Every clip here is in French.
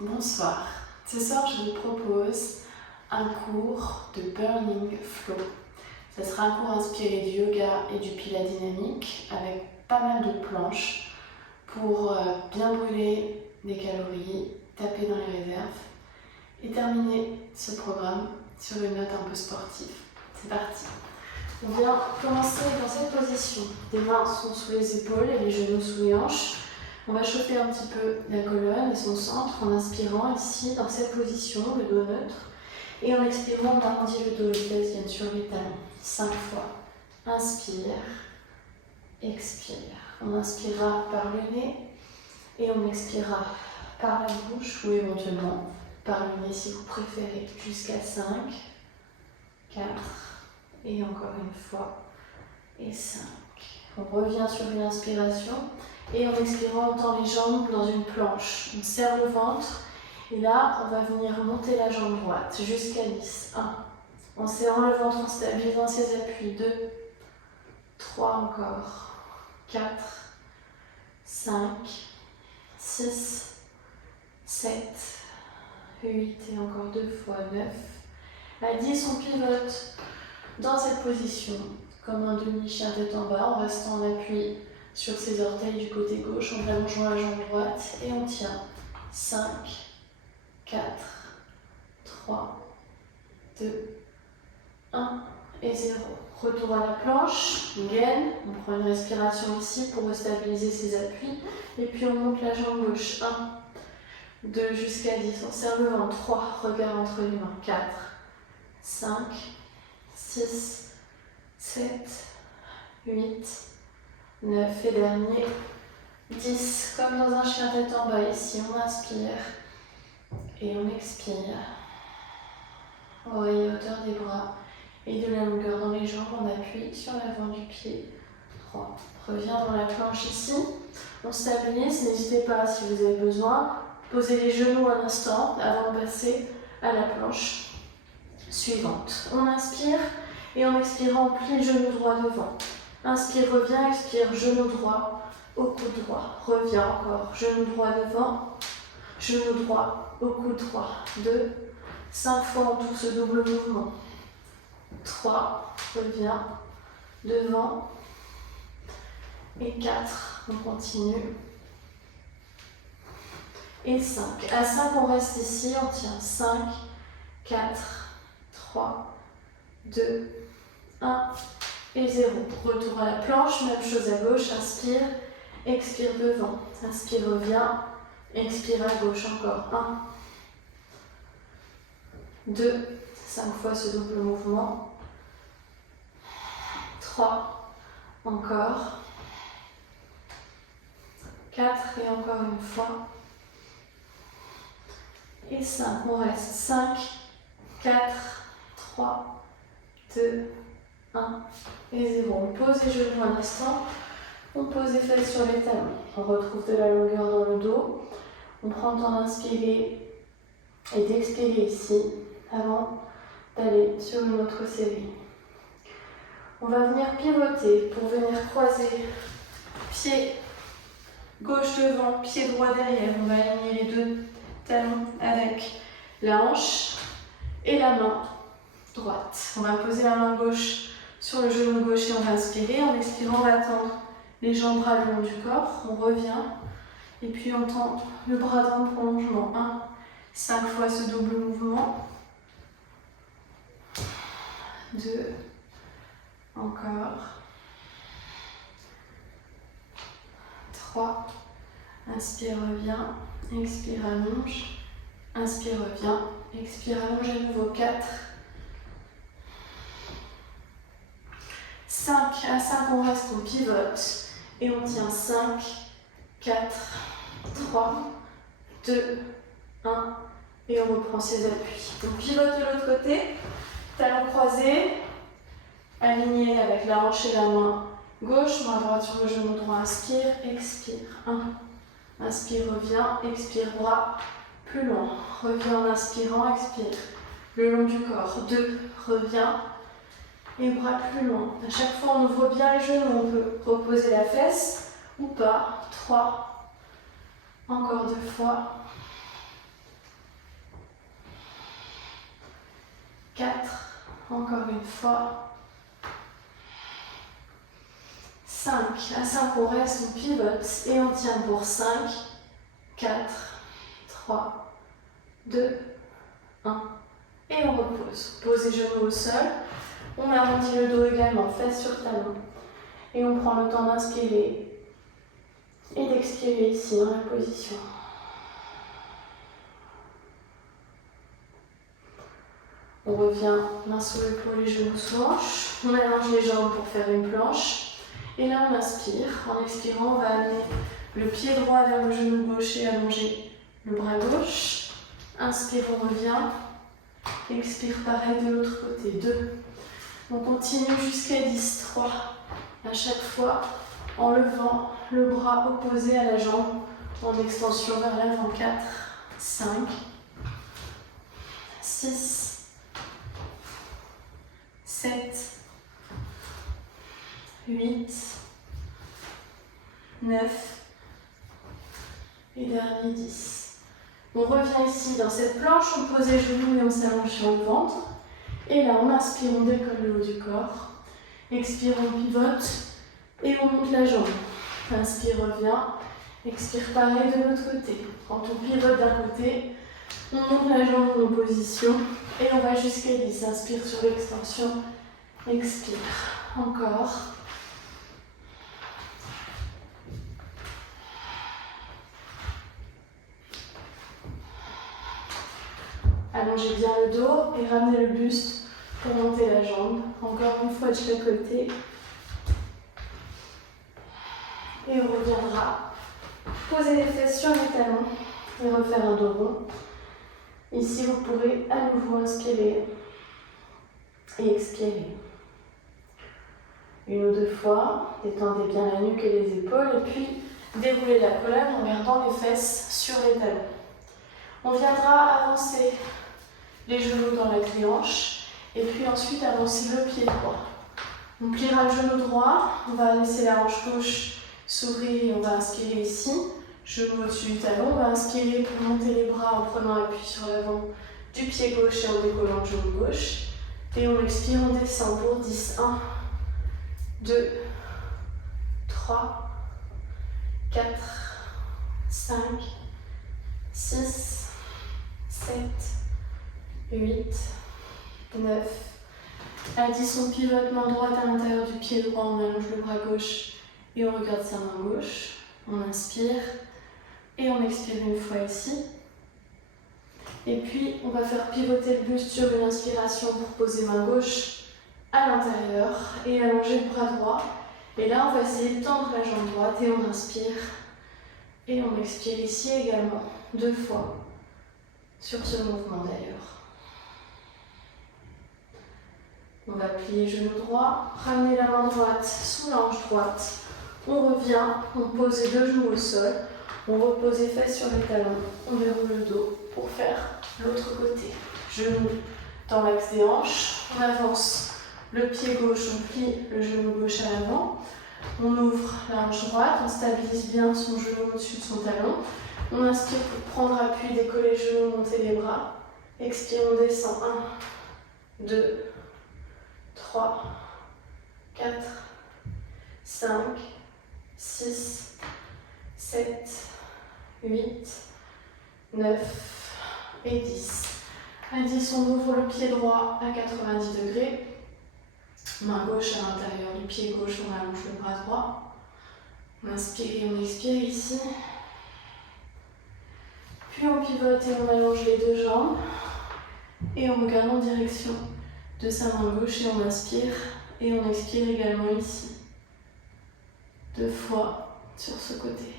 Bonsoir. Ce soir, je vous propose un cours de Burning Flow. Ce sera un cours inspiré du yoga et du pilates dynamique avec pas mal de planches pour bien brûler des calories, taper dans les réserves et terminer ce programme sur une note un peu sportive. C'est parti. On vient commencer dans cette position. Les mains sont sous les épaules et les genoux sous les hanches. On va chauffer un petit peu la colonne et son centre en inspirant ici, dans cette position, le dos neutre. Et en expirant, on arrondit le dos, les fesses viennent sur les talons. 5 fois. Inspire, expire. On inspirera par le nez et on expirera par la bouche ou éventuellement par le nez si vous préférez. Jusqu'à 5, 4 et encore une fois et 5. On revient sur une inspiration. Et en expirant, on tend les jambes dans une planche. On serre le ventre. Et là, on va venir monter la jambe droite jusqu'à 10. 1. En serrant le ventre, en stabilisant ses appuis. 2. 3 encore. 4. 5. 6. 7. 8. Et encore 2 fois. 9. À 10, on pivote dans cette position. Comme un demi-chien tête en bas, en restant en appui sur ses orteils du côté gauche, en allongeant la jambe droite et on tient. 5, 4, 3, 2, 1 et 0. Retour à la planche, on gaine, on prend une respiration ici pour restabiliser ses appuis et puis on monte la jambe gauche. 1, 2 jusqu'à 10, on serre le ventre. 3, regard entre les mains. 4, 5, 6, 7, 8, 9 et dernier, 10, comme dans un chien tête en bas. Ici, on inspire et on expire. Oreille à hauteur des bras et de la longueur dans les jambes. On appuie sur l'avant du pied. 3. Reviens dans la planche ici. On stabilise. N'hésitez pas, si vous avez besoin, posez les genoux un instant avant de passer à la planche suivante. On inspire et en expirant, on plie le genou droit devant. Inspire, reviens, expire, genou droit au coude droit. Reviens encore, genou droit devant, genou droit au coude droit. 2, 5 fois en tout ce double mouvement. 3, reviens, devant. Et 4, on continue. Et 5. À 5, on reste ici, on tient. 5, 4, 3, 2, 1. Et 0. Retour à la planche, même chose à gauche, inspire, expire devant, inspire, reviens, expire à gauche encore, 1, 2, 5 fois ce double mouvement, 3, encore, 4 et encore une fois, et 5, on reste, 5, 4, 3, 2, 1 et 0. On pose les genoux un instant, on pose les fesses sur les talons. On retrouve de la longueur dans le dos. On prend le temps d'inspirer et d'expirer ici avant d'aller sur une autre série. On va venir pivoter pour venir croiser pied gauche devant, pied droit derrière. On va aligner les deux talons avec la hanche et la main droite. On va poser la main gauche sur le genou gauche et on va inspirer. En expirant, on va tendre les jambes-bras le long du corps. On revient et puis on tend le bras dans le prolongement. 1, 5 fois ce double mouvement. 2, encore. 3, inspire, reviens. Expire, allonge. Inspire, reviens. Expire, allonge à nouveau. 4. 5, à 5 on reste, on pivote et on tient. 5, 4, 3, 2, 1 et on reprend ses appuis. On pivote de l'autre côté, talons croisés, alignés avec la hanche et la main gauche, main droite sur le genou droit, inspire, expire. 1, inspire, reviens, expire, bras plus loin, reviens en inspirant, expire, le long du corps. 2, reviens. Et bras plus loin. À chaque fois, on ouvre bien les genoux. On peut reposer la fesse ou pas. 3. Encore 2 fois. 4, encore une fois. 5, à 5 on reste, on pivote et on tient pour 5, 4, 3, 2, 1 et on repose. Pose les genoux au sol, on arrondit le dos également, fesses sur talon et on prend le temps d'inspirer et d'expirer ici dans la position. On revient main sous l'épaule, les genoux sous hanche, on allonge les jambes pour faire une planche. Et là, on inspire. En expirant, on va amener le pied droit vers le genou gauche et allonger le bras gauche. Inspire, on revient. Expire, pareil de l'autre côté. 2. On continue jusqu'à 10. 3. À chaque fois, en levant le bras opposé à la jambe, en extension vers l'avant. 4, 5, 6, 7, 8, 9 et dernier 10. On revient ici dans cette planche, on pose les genoux et on s'allonge sur le ventre. Et là, on inspire, on décolle le haut du corps. Expire, on pivote et on monte la jambe. Inspire, revient. Expire, pareil de l'autre côté. Quand on pivote d'un côté, on monte la jambe en opposition et on va jusqu'à 10. Inspire sur l'extension. Expire. Encore. Allongez bien le dos et ramenez le buste pour monter la jambe. Encore une fois de chaque côté. Et on reviendra poser les fesses sur les talons et refaire un dos rond. Ici, vous pourrez à nouveau inspirer et expirer. 1 ou 2 fois, détendez bien la nuque et les épaules et puis déroulez la colonne en gardant les fesses sur les talons. On viendra avancer les genoux dans la clé-hanche et puis ensuite avancer le pied droit. On pliera le genou droit, on va laisser la hanche gauche s'ouvrir et on va inspirer ici. Genou au-dessus du talon, on va inspirer pour monter les bras en prenant appui sur l'avant du pied gauche et en décollant le genou gauche. Et on expire, on descend pour 10. 1, 2, 3, 4, 5, 6, 7, 8, 9. À 10, on pivote main droite à l'intérieur du pied droit, on allonge le bras gauche et on regarde sa main gauche. On inspire et on expire une fois ici. Et puis, on va faire pivoter le buste sur une inspiration pour poser main gauche à l'intérieur et allonger le bras droit. Et là, on va essayer de tendre la jambe droite et on inspire. Et on expire ici également, 2 fois, sur ce mouvement d'ailleurs. On va plier genou droit, ramener la main droite sous la hanche droite. On revient, on pose les 2 genoux au sol, on repose les fesses sur les talons, on déroule le dos pour faire l'autre côté. Genou dans l'axe des hanches, on avance le pied gauche, on plie le genou gauche à l'avant, on ouvre la hanche droite, on stabilise bien son genou au-dessus de son talon, on inspire pour prendre appui, décoller le genou, monter les bras, expire, on descend, 1, 2, 3, 4, 5, 6, 7, 8, 9 et 10. À 10, on ouvre le pied droit à 90 degrés. Main gauche à l'intérieur du pied gauche, on allonge le bras droit. On inspire et on expire ici. Puis on pivote et on allonge les 2 jambes. Et on regarde en direction de sa main gauche et on inspire. Et on expire également ici. 2 fois sur ce côté.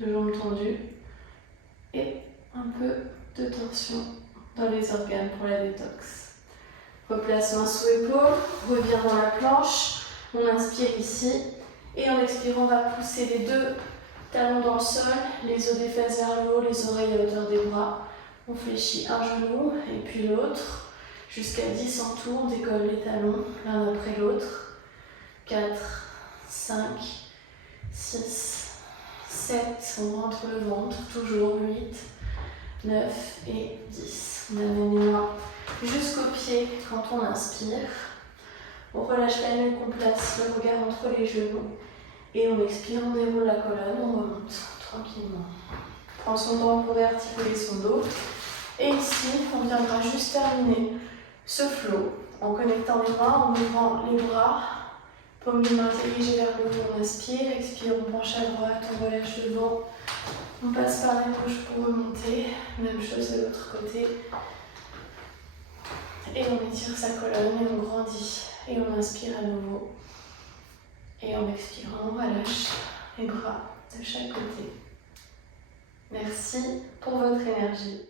2 jambes tendues. Et un peu de tension dans les organes pour la détox. Replace main sous épaule, revient dans la planche, on inspire ici et en expirant on va pousser les 2 talons dans le sol, les os des fesses vers le haut, les oreilles à hauteur des bras. On fléchit un genou et puis l'autre, jusqu'à 10 en tout, on décolle les talons l'un après l'autre. 4, 5, 6, 7, on rentre le ventre, toujours 8, 9 et 10. On amène les mains jusqu'aux pieds quand on inspire. On relâche la nuque, on place le regard entre les genoux. Et on expire, on déroule la colonne, on remonte tranquillement. On prend son temps pour réarticuler son dos. Et ici, on viendra juste terminer ce flow en connectant les mains, en ouvrant les bras. Paume des mains dirigées vers le haut, on inspire, expire, on penche à droite, on relâche le vent. On passe par la gauche pour remonter. Même chose de l'autre côté. Et on étire sa colonne et on grandit. Et on inspire à nouveau. Et en expirant, on relâche les bras de chaque côté. Merci pour votre énergie.